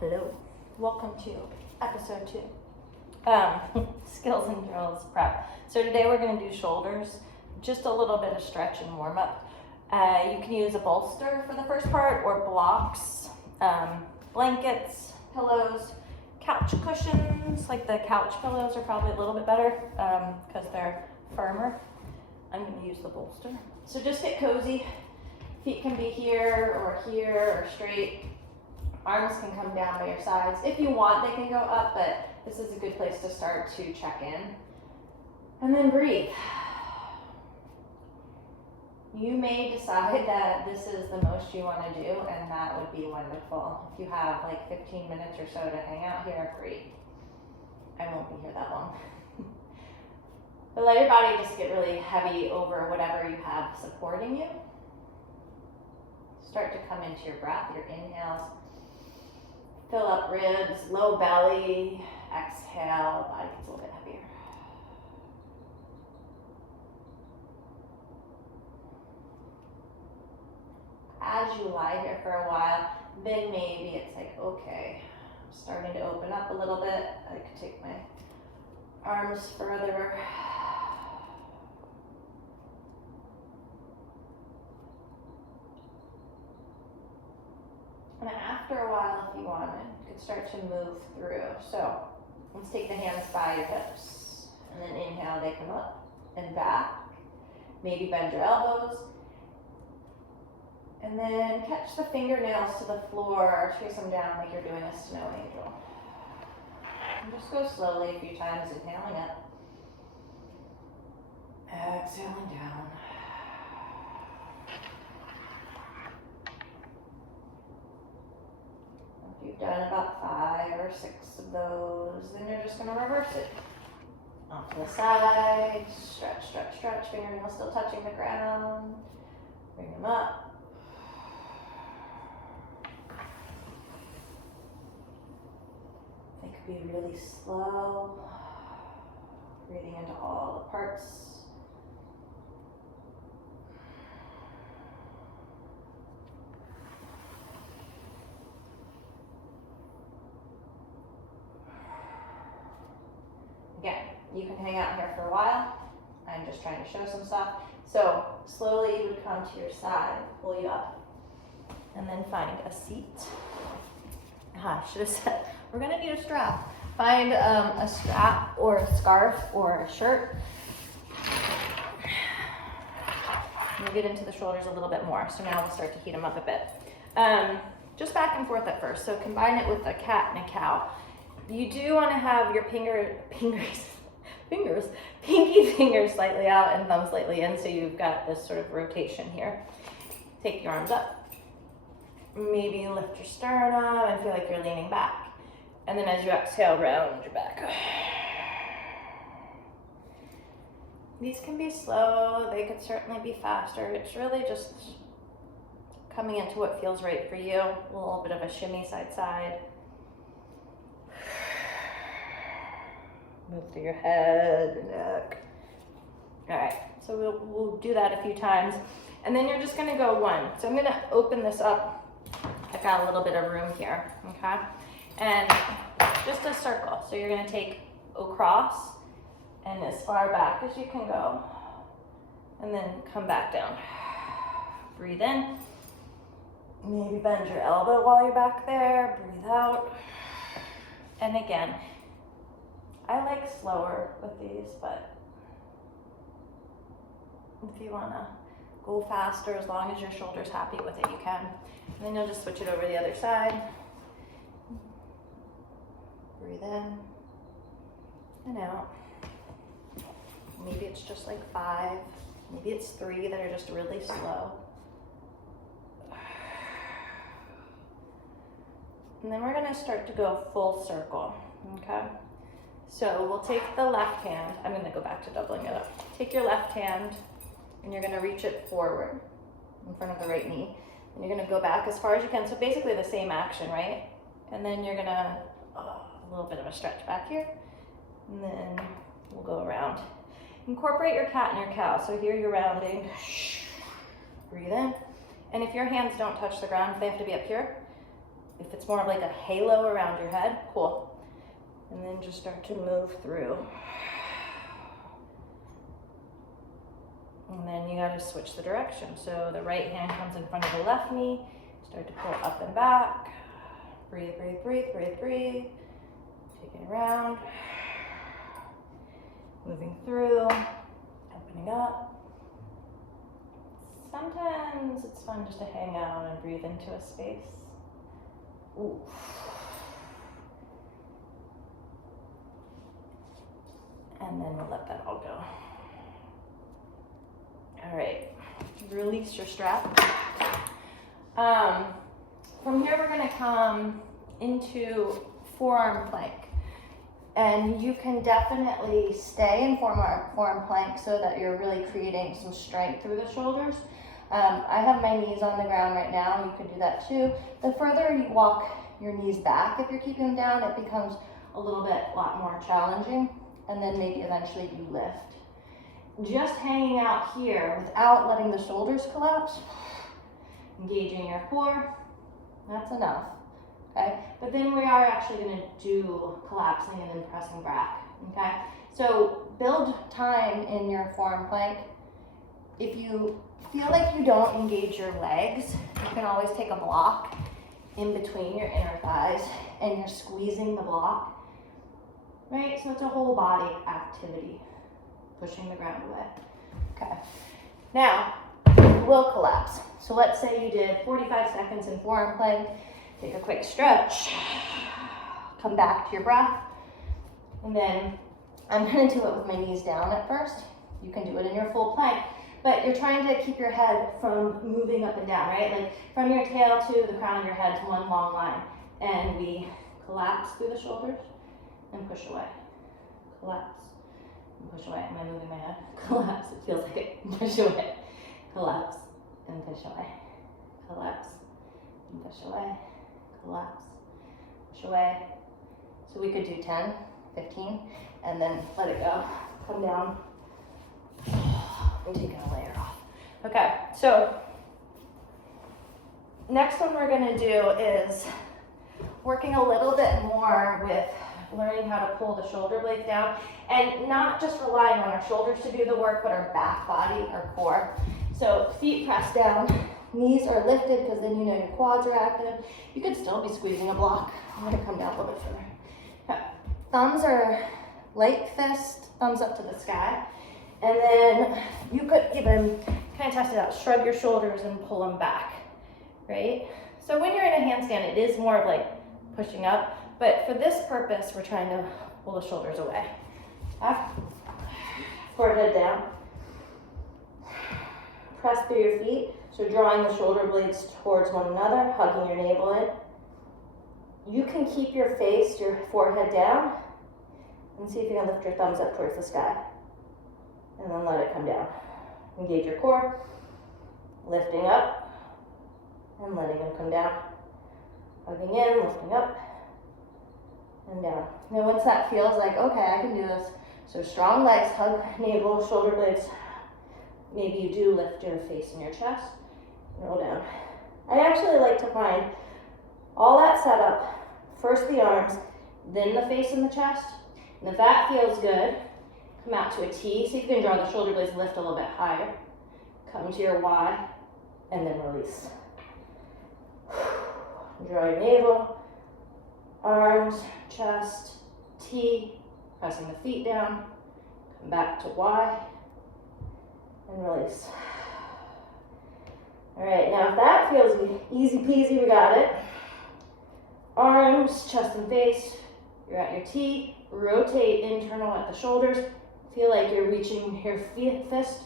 Hello, welcome to episode 2, skills and drills prep. So today we're going to do shoulders, just a little bit of stretch and warm up. You can use a bolster for the first part or blocks, blankets, pillows, couch cushions, like the couch pillows are probably a little bit better because they're firmer. I'm going to use the bolster. So just get cozy. Feet can be here or straight. Arms can come down by your sides. If you want, they can go up, but this is a good place to start to check in. And then breathe. You may decide that this is the most you want to do, and that would be wonderful. If you have like 15 minutes or so to hang out here, great. I won't be here that long. But let your body just get really heavy over whatever you have supporting you. Start to come into your breath, your inhales. Fill up ribs, low belly. Exhale, body gets a little bit heavier. As you lie here for a while, then maybe it's like, okay, I'm starting to open up a little bit. I could take my arms further. And after a while, if you wanted, you could start to move through. So let's take the hands by your hips. And then inhale, they come up and back. Maybe bend your elbows. And then catch the fingernails to the floor or trace them down like you're doing a snow angel. And just go slowly a few times, inhaling up. Exhaling down. If you've done about 5 or 6 of those, then you're just going to reverse it. Off to the side, stretch, stretch, stretch, fingernails still touching the ground. Bring them up. They could be really slow, breathing into all the parts. Again, you can hang out here for a while. I'm just trying to show some stuff. So slowly you would come to your side, pull you up, and then find a seat. I should have said, we're gonna need a strap. Find a strap or a scarf or a shirt. We'll get into the shoulders a little bit more. So now we'll start to heat them up a bit. Just back and forth at first. So combine it with a cat and a cow. You do want to have your pinky fingers slightly out and thumb slightly in, so you've got this sort of rotation here. Take your arms up. Maybe lift your sternum and feel like you're leaning back. And then as you exhale, round your back. These can be slow, they could certainly be faster. It's really just coming into what feels right for you. A little bit of a shimmy side side. Move through your head, your neck. All right, so we'll do that a few times. And then you're just gonna go 1. So I'm gonna open this up. I've got a little bit of room here, okay? And just a circle. So you're gonna take across and as far back as you can go. And then come back down. Breathe in. Maybe bend your elbow while you're back there. Breathe out. And again, I like slower with these, but if you wanna go faster, as long as your shoulder's happy with it, you can. And then you'll just switch it over the other side. Breathe in and out. Maybe it's just like 5, maybe it's 3 that are just really slow. And then we're gonna start to go full circle, okay? So we'll take the left hand. I'm gonna go back to doubling it up. Take your left hand and you're gonna reach it forward in front of the right knee. And you're gonna go back as far as you can. So basically the same action, right? And then you're gonna, a little bit of a stretch back here. And then we'll go around. Incorporate your cat and your cow. So here you're rounding. Breathe in. And if your hands don't touch the ground, if they have to be up here, If it's more of like a halo around your head, cool. And then just start to move through. And then you gotta switch the direction. So the right hand comes in front of the left knee. Start to pull up and back. Breathe, breathe, breathe, breathe, breathe. Taking it around. Moving through. Opening up. Sometimes it's fun just to hang out and breathe into a space. Ooh. And then we'll let that all go. All right, release your strap. From here, we're gonna come into forearm plank. And you can definitely stay in forearm plank so that you're really creating some strength through the shoulders. I have my knees on the ground right now, and you can do that too. The further you walk your knees back, if you're keeping them down, it becomes a lot more challenging, and then maybe eventually you lift. Just hanging out here without letting the shoulders collapse, engaging your core, that's enough, okay? But then we are actually gonna do collapsing and then pressing back, okay? So build time in your forearm plank. If you feel like you don't engage your legs, you can always take a block in between your inner thighs and you're squeezing the block, right? So it's a whole body activity, pushing the ground away. Okay, now we'll collapse. So let's say you did 45 seconds in forearm plank, take a quick stretch, come back to your breath, and then I'm gonna do it with my knees down at first. You can do it in your full plank, but you're trying to keep your head from moving up and down, right? Like from your tail to the crown of your head is one long line. And we collapse through the shoulders and push away. Collapse and push away. Am I moving my head? Collapse, it feels like it. Push away. Collapse and push away. Collapse and push away. Collapse, push away. So we could do 10, 15, and then let it go. Come down. And taking a layer off. Okay, so next one we're gonna do is working a little bit more with learning how to pull the shoulder blades down and not just relying on our shoulders to do the work, but our back body, our core. So feet pressed down, knees are lifted because then you know your quads are active. You could still be squeezing a block. I'm gonna come down a little bit further. Okay. Thumbs are light fist, thumbs up to the sky. And then you could even kind of test it out, shrug your shoulders and pull them back, right? So when you're in a handstand, it is more of like pushing up, but for this purpose, we're trying to pull the shoulders away. Up, forehead down. Press through your feet, so drawing the shoulder blades towards one another, hugging your navel in. You can keep your face, your forehead down, and see if you can lift your thumbs up towards the sky. And then let it come down. Engage your core, lifting up, and letting them come down. Hugging in, lifting up, and down. Now once that feels like, okay, I can do this. So strong legs, hug navel, shoulder blades. Maybe you do lift your face and your chest, roll down. I actually like to find all that set up, first the arms, then the face and the chest. And if that feels good, come out to a T, so you can draw the shoulder blades, lift a little bit higher. Come to your Y, and then release. Draw your navel, arms, chest, T, pressing the feet down. Come back to Y, and release. All right, now if that feels easy peasy, we got it. Arms, chest and face, you're at your T, rotate internal at the shoulders. Feel like you're reaching your fist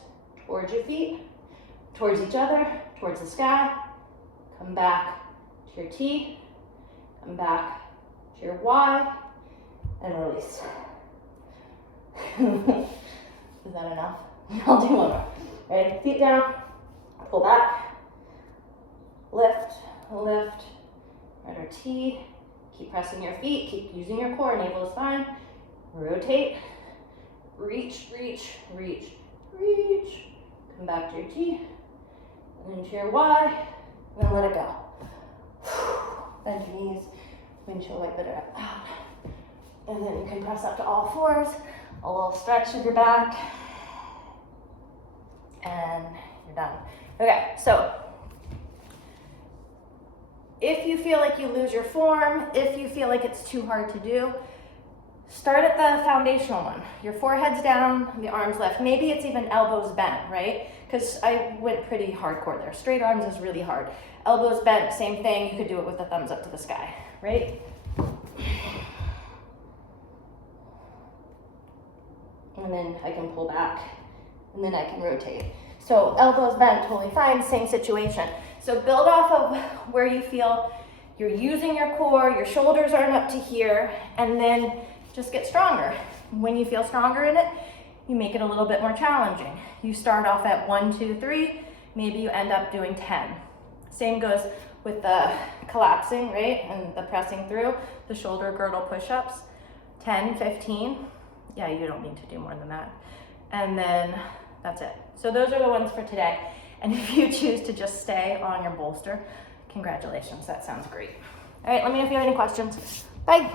towards your feet, towards each other, towards the sky. Come back to your T, come back to your Y, and release. Is that enough? I'll do one more. Ready? Feet down, pull back, lift, lift, right our T. Keep pressing your feet, keep using your core, navel is fine. Rotate. Reach, reach, reach, reach. Come back to your T, and then to your Y, and then let it go. bend your knees, windshield wiper it out. And then you can press up to all fours, a little stretch of your back, and you're done. Okay, so if you feel like you lose your form, if you feel like it's too hard to do, start at the foundational one. Your forehead's down, the arms left. Maybe it's even elbows bent, right? Because I went pretty hardcore there. Straight arms is really hard. Elbows bent, same thing. You could do it with the thumbs up to the sky, right? And then I can pull back, and then I can rotate. So elbows bent, totally fine, same situation. So build off of where you feel you're using your core, your shoulders aren't up to here, and then just get stronger. When you feel stronger in it, you make it a little bit more challenging. You start off at 1, 2, 3, maybe you end up doing 10. Same goes with the collapsing, right? And the pressing through, the shoulder girdle push-ups, 10, 15. Yeah, you don't need to do more than that. And then that's it. So those are the ones for today. And if you choose to just stay on your bolster, congratulations, that sounds great. All right, let me know if you have any questions. Bye.